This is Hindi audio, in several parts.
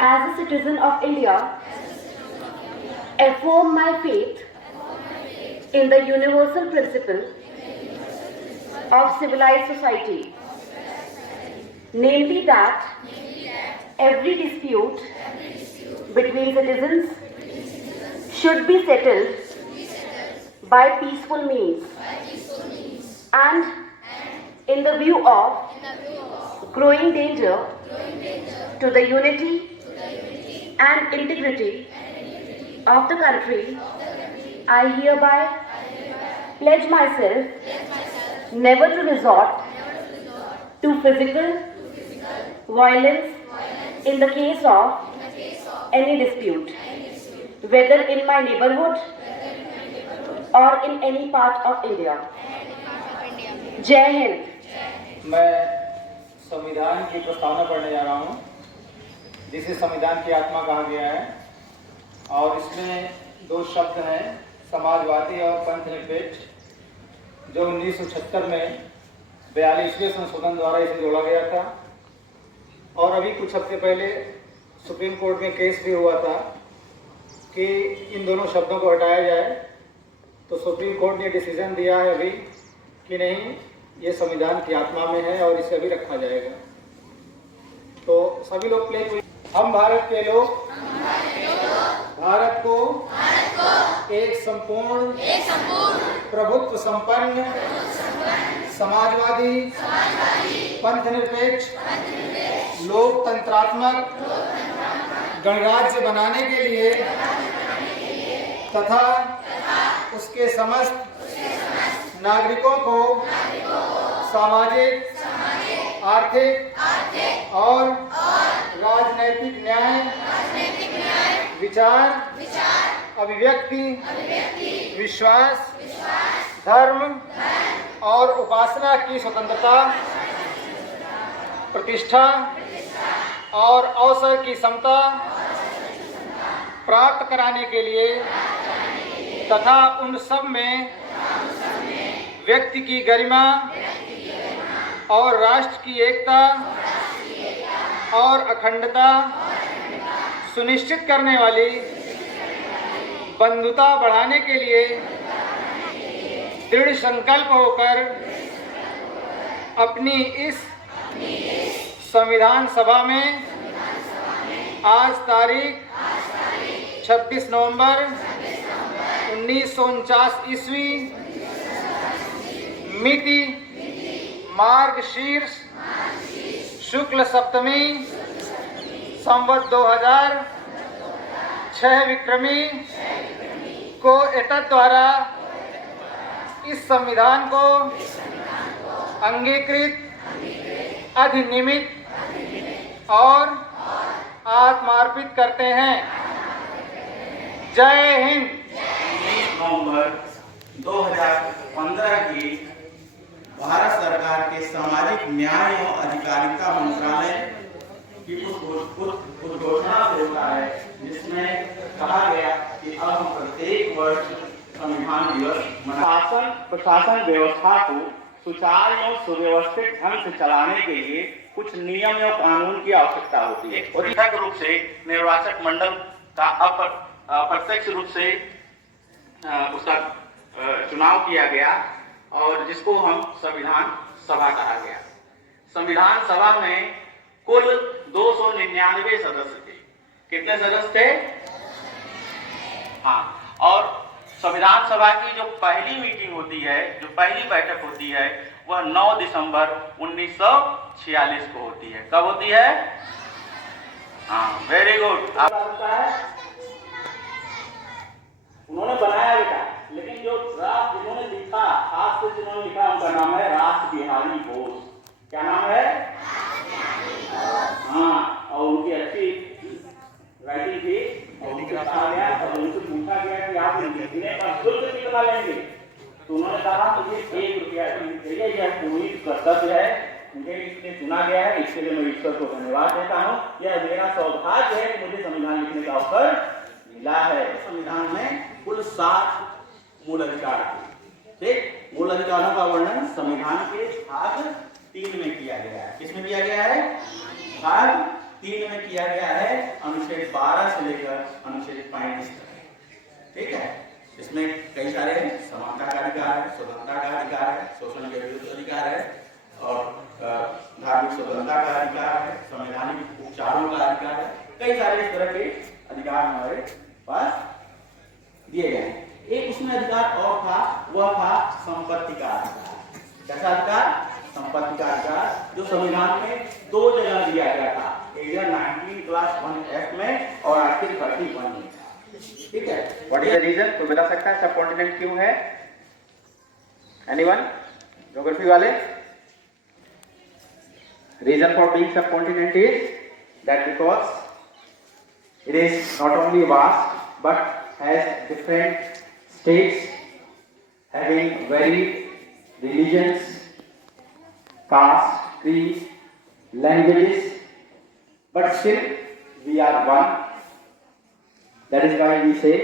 as a citizen of India, affirm my faith in the universal principle of civilized society, namely that every dispute between citizens should be settled by peaceful means and in the view of growing danger to the unity and integrity of the country, I hereby pledge myself never to resort to physical violence in the case of any dispute, whether in my neighborhood or in any part of India. जय हिंद। मैं संविधान की प्रस्तावना पढ़ने जा रहा हूँ, जिसे संविधान की आत्मा कहा गया है, और इसमें दो शब्द हैं, समाजवादी और पंथनिरपेक्ष, जो 1976 में 42वें संशोधन द्वारा इसे जोड़ा गया था। और अभी कुछ हफ्ते पहले सुप्रीम कोर्ट में केस भी हुआ था कि इन दोनों शब्दों को हटाया जाए, तो सुप्रीम कोर्ट ने डिसीजन दिया है अभी कि नहीं, ये संविधान की आत्मा में है और इसे अभी रखा जाएगा। तो सभी लोग प्ले। हम भारत के लोग भारत को एक संपूर्ण प्रभुत्व संपन्न समाजवादी पंथनिरपेक्ष लोकतंत्रात्मक गणराज्य बनाने के लिए तथा उसके समस्त नागरिकों को सामाजिक, आर्थिक और राजनैतिक न्याय, विचार, अभिव्यक्ति, विश्वास, धर्म और उपासना की स्वतंत्रता, प्रतिष्ठा और अवसर की समता प्राप्त कराने के लिए तथा उन सब में व्यक्ति की गरिमा और राष्ट्र की एकता और अखंडता सुनिश्चित करने वाली बंधुता बढ़ाने के लिए दृढ़ संकल्प होकर अपनी इस संविधान सभा में आज तारीख 26 नवंबर 1949 ईस्वी मिति मार्गशीर्ष शुक्ल सप्तमी संवत 2006 विक्रमी को एतद द्वारा इस संविधान को अंगीकृत, अधिनियमित और आत्मार्पित करते हैं। जय हिंद। 20 नवंबर 2015 की भारत सरकार के सामाजिक न्याय एवं अधिकारिता मंत्रालय की उस घोषणा से होता है, जिसमें कहा गया कि अब हम प्रत्येक वर्ष संविधान दिवस शासन प्रशासन व्यवस्था को सुचारू और सुव्यवस्थित ढंग से चलाने के लिए कुछ नियम एवं कानून की आवश्यकता होती है। पृथक रूप से निर्वाचक मंडल का अप्रत्यक्ष रूप से उसका चुनाव किया गया और जिसको हम संविधान सभा कहा गया। संविधान सभा में कुल 299 सदस्य थे। कितने सदस्य थे? हाँ। और संविधान सभा की जो पहली मीटिंग होती है, जो पहली बैठक होती है, वह 9 दिसंबर 1946 को होती है। कब होती है? हाँ, वेरी गुड। उन्होंने बनाया बेटा, लेकिन जो ड्राफ्ट जिन्होंने लिखा, खास से जिन्होंने लिखा, उनका नाम है रास बिहारी बोस। क्या नाम है? हाँ, और उनकी अच्छी राइटिंग थी और उनसे पूछा गया कि आप लिखने का शुल्क कितना लेंगे, तो उन्होंने कहा मुझे 1 रुपया चाहिए, यह पूरी कर्तव्य है, मुझे इसलिए चुना गया है, इसके लिए मैं ईश्वर को धन्यवाद देता हूँ। यह मेरा सौभाग्य है कि मुझे संविधान लिखने का अवसर मिला है। संविधान में कुल 7 मूल अधिकार थे। ठीक, मूल अधिकारों का वर्णन संविधान के भाग 3 में किया गया है। किसमें किया गया है? भाग 3 में किया गया है अनुच्छेद 12 से लेकर अनुच्छेद 35 तक। ठीक है, इसमें कई सारे समानता का अधिकार है, स्वतंत्रता का अधिकार है, शोषण के विरुद्ध अधिकार है और धार्मिक स्वतंत्रता का अधिकार है, संवैधानिक उपचारों का अधिकार है, कई सारे इस तरह के अधिकार हमारे पास दिए गए हैं। एक उसमें अधिकार और था, वह था संपत्ति का अधिकार। कैसा अधिकार? संपत्ति का अधिकार, जो संविधान में 2 जगह दिया गया था, एक 19 में और आर्टिकल 31 में। ठीक है, व्हाट इज द रीजन? कोई बता सकता है सबकॉन्टिनेंट क्यों है? एनीवन? ज्योग्राफी वाले? Reason for being subcontinent is that because it is not only vast but has different states having varied religions, caste, creed, languages, but still we are one. That is why we say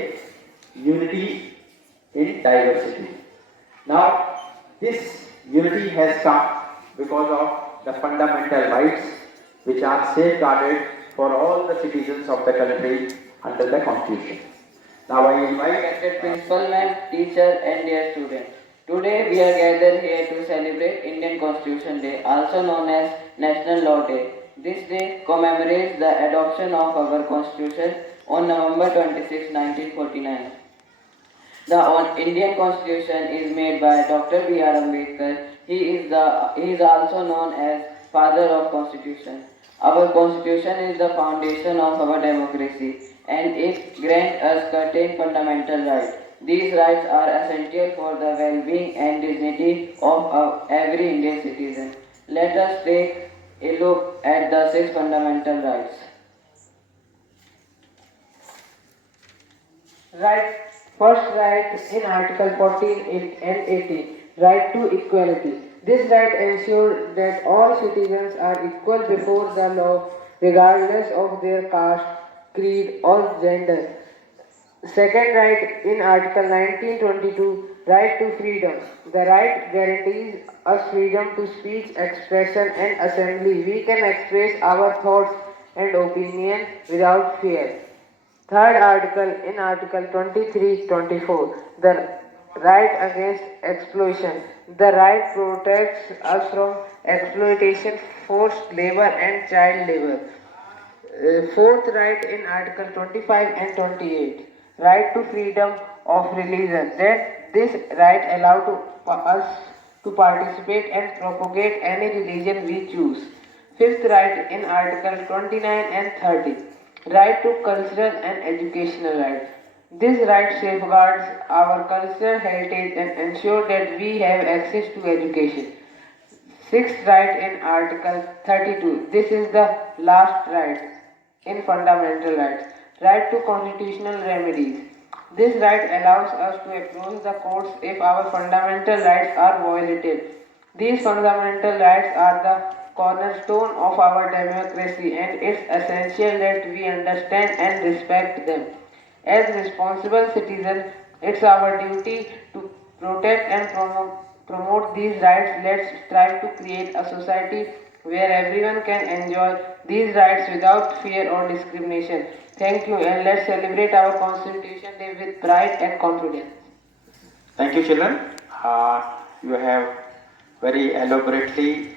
unity in diversity. Now this unity has come because of the fundamental rights which are safeguarded for all the citizens of the country under the Constitution. Now I invite Respected principal ma'am, teacher and dear students. Today we are gathered here to celebrate Indian Constitution Day, also known as National Law Day. This day commemorates the adoption of our Constitution on November 26, 1949. The Indian Constitution is made by Dr. B.R. Ambedkar. He is also known as Father of Constitution. Our Constitution is the foundation of our democracy and it grants us certain fundamental rights. These rights are essential for the well-being and dignity of every Indian citizen. Let us take a look at the 6 fundamental rights. Right. First right in Article 14 and 18, right to equality. This right ensures that all citizens are equal before the law, regardless of their caste, creed, or gender. Second right in Article 1922, right to freedom. The right guarantees us freedom to speech, expression, and assembly. We can express our thoughts and opinion without fear. Third article in Article 23-24, the right against exploitation. The right protects us from exploitation, forced labor and child labor. Fourth right in Article 25 and 28, right to freedom of religion. That this right allows us to participate and propagate any religion we choose. Fifth right in Article 29 and 30, right to cultural and educational rights. This right safeguards our cultural heritage and ensures that we have access to education. Sixth right in Article 32. This is the last right in fundamental rights. Right to constitutional remedies. This right allows us to approach the courts if our fundamental rights are violated. These fundamental rights are the cornerstone of our democracy and it's essential that we understand and respect them. As responsible citizens, it's our duty to protect and promote these rights. Let's strive to create a society where everyone can enjoy these rights without fear or discrimination. Thank you and let's celebrate our Constitution Day with pride and confidence. Thank you, children. You have very elaborately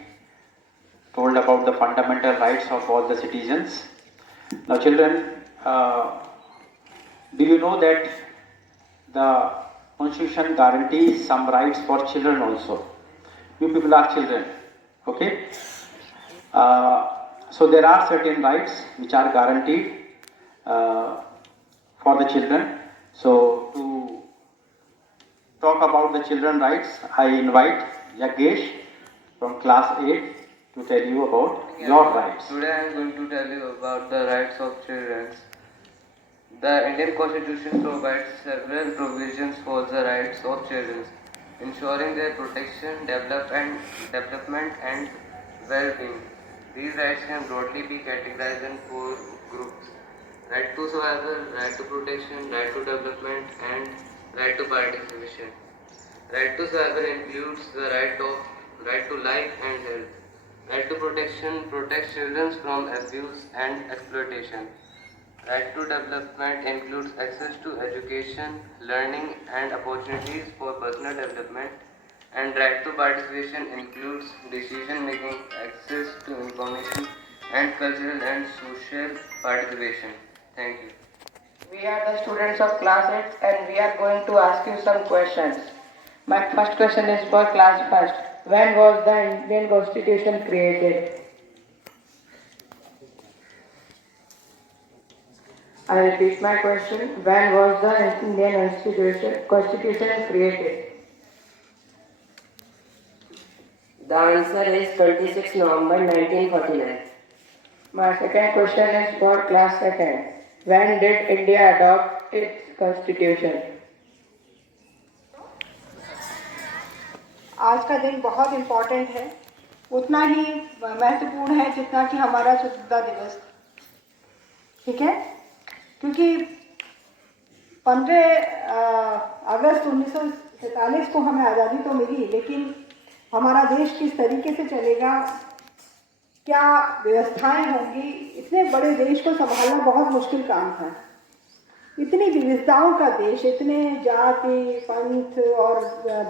told about the fundamental rights of all the citizens. Now, children, do you know that the Constitution guarantees some rights for children also? You people are children, okay? So there are certain rights which are guaranteed for the children. So to talk about the children rights, I invite Yagesh from class 8 to tell you about your rights. Today I am going to tell you about the rights of children. The Indian Constitution provides several provisions for the rights of children, ensuring their protection, development and well-being. These rights can broadly be categorized in 4 groups: right to survival, right to protection, right to development and right to participation. Right to survival includes the right to life and health. Right to protection protects children from abuse and exploitation. Right to development includes access to education, learning and opportunities for personal development. And right to participation includes decision making, access to information and cultural and social participation. Thank you. We are the students of class 8 and we are going to ask you some questions. My first question is for class 1st. When was the Indian Constitution created? I repeat my question. When was the Indian Constitution created? The answer is 26 November 1949. My second question is for class 2nd. When did India adopt its constitution? आज का दिन बहुत इम्पोर्टेंट है, उतना ही महत्वपूर्ण है जितना कि हमारा स्वतंत्रता दिवस। ठीक है, क्योंकि 15 अगस्त 1947 को हमें आज़ादी तो मिली, लेकिन हमारा देश किस तरीके से चलेगा, क्या व्यवस्थाएं होंगी, इतने बड़े देश को संभालना बहुत मुश्किल काम था। इतनी विविधताओं का देश, इतने जाति, पंथ और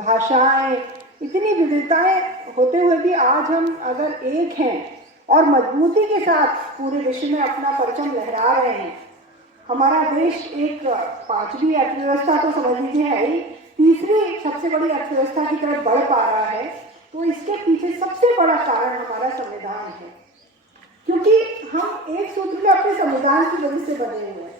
भाषाएं, इतनी विविधताएं होते हुए भी आज हम अगर एक हैं और मजबूती के साथ पूरे विश्व में अपना परचम लहरा रहे हैं, हमारा देश एक 5वीं अर्थव्यवस्था तो समझ लीजिए है ही, तीसरी सबसे बड़ी अर्थव्यवस्था की तरफ बढ़ पा रहा है, तो इसके पीछे सबसे बड़ा कारण हमारा संविधान है। क्योंकि हम एक सूत्र में अपने संविधान की वजह से बने हुए हैं,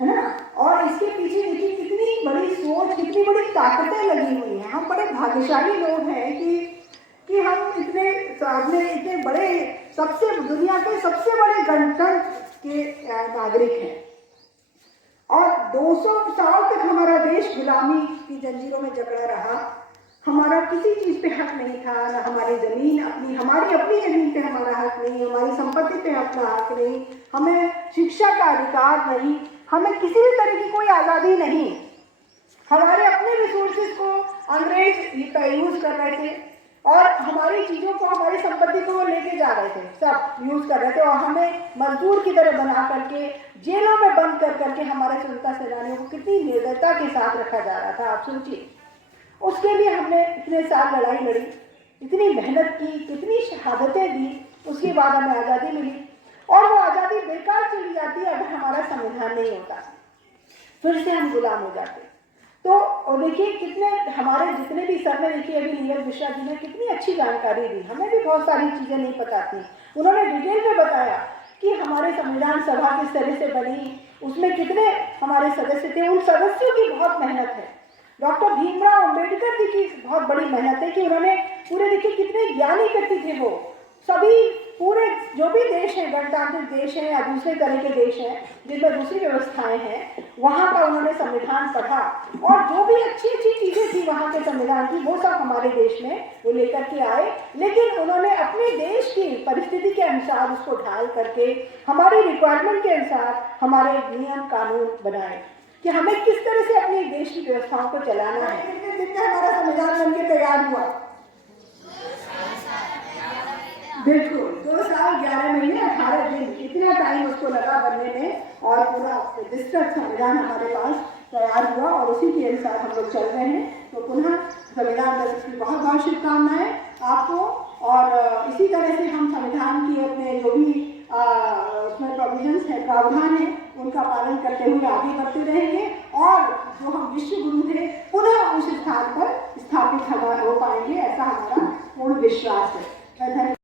है ना। और इसके पीछे देखिए कितनी बड़ी सोच, कितनी बड़ी ताकतें लगी हुई हैं। हम बड़े भाग्यशाली लोग हैं कि हम इतने बड़े सबसे दुनिया के सबसे बड़े गणतंत्र के नागरिक हैं। और 200 साल तक हमारा देश गुलामी की जंजीरों में जकड़ा रहा। हमारा किसी चीज़ पे हक नहीं था, ना हमारी ज़मीन हमारी अपनी ज़मीन पे हमारा हक नहीं, हमारी संपत्ति पे अपना हक नहीं, हमें शिक्षा का अधिकार नहीं, हमें किसी भी तरह की कोई आज़ादी नहीं। हमारे अपने रिसोर्सेज को अंग्रेज यूज़ कर रहे थे और हमारी चीज़ों को, हमारी संपत्ति को वो लेके जा रहे थे, सब यूज़ कर रहे थे और हमें मजदूर की तरह बना करके जेलों में बंद कर करके हमारे स्वतंत्रता सेनानियों को कितनी निर्दयता के साथ रखा जा रहा था, आप सोचिए। उसके लिए हमने इतने साल लड़ाई लड़ी, इतनी मेहनत की, कितनी शहादतें दी, उसके बाद हमें आज़ादी मिली। और वो आज़ादी बेकार चली जाती है अगर हमारा संविधान नहीं होता, फिर से हम गुलाम हो जाते। तो और देखिए कितने हमारे जितने भी सर ने, देखिए अभी नीरज मिश्रा जी ने कितनी अच्छी जानकारी दी, हमें भी बहुत सारी चीज़ें नहीं पता थी। उन्होंने डिटेल में बताया कि हमारे संविधान सभा किस तरह से बनी, उसमें कितने हमारे सदस्य थे, उन सदस्यों की बहुत मेहनत है। डॉक्टर भीमराव अंबेडकर जी की बहुत बड़ी मेहनत है कि उन्होंने पूरे, देखिए कितने ज्ञानी व्यक्ति थे वो सभी, पूरे जो भी देश हैं, गणतांत्रिक देश हैं या दूसरे तरह के देश हैं जिनमें दूसरी व्यवस्थाएं हैं, वहाँ का उन्होंने संविधान पढ़ा और जो भी अच्छी अच्छी चीज़ें थी वहाँ के संविधान की, वो सब हमारे देश में वो लेकर के आए। लेकिन उन्होंने अपने देश की परिस्थिति के अनुसार उसको ढाल करके हमारी रिक्वायरमेंट के अनुसार हमारे नियम कानून बनाए कि हमें किस तरह से अपने देश की व्यवस्थाओं को चलाना है। कितने दिन में हमारा संविधान बनके तैयार हुआ? बिल्कुल 2 साल 11 महीने 18 दिन, इतना टाइम उसको लगा बनने में और पूरा विस्तृत संविधान हमारे पास तैयार हुआ और उसी के अनुसार हम लोग चल रहे हैं। तो पुनः संविधान दिवस की बहुत बहुत शुभकामनाएं आपको। और इसी तरह से हम संविधान की अपने जो भी उसमें प्रोविजंस है, प्रावधान है, उनका पालन करते हुए आगे बढ़ते रहेंगे और जो हम विश्व गुरु थे पुनः उस स्थान पर स्थापित हो पाएंगे, ऐसा हमारा पूर्ण विश्वास है। धन्यवाद।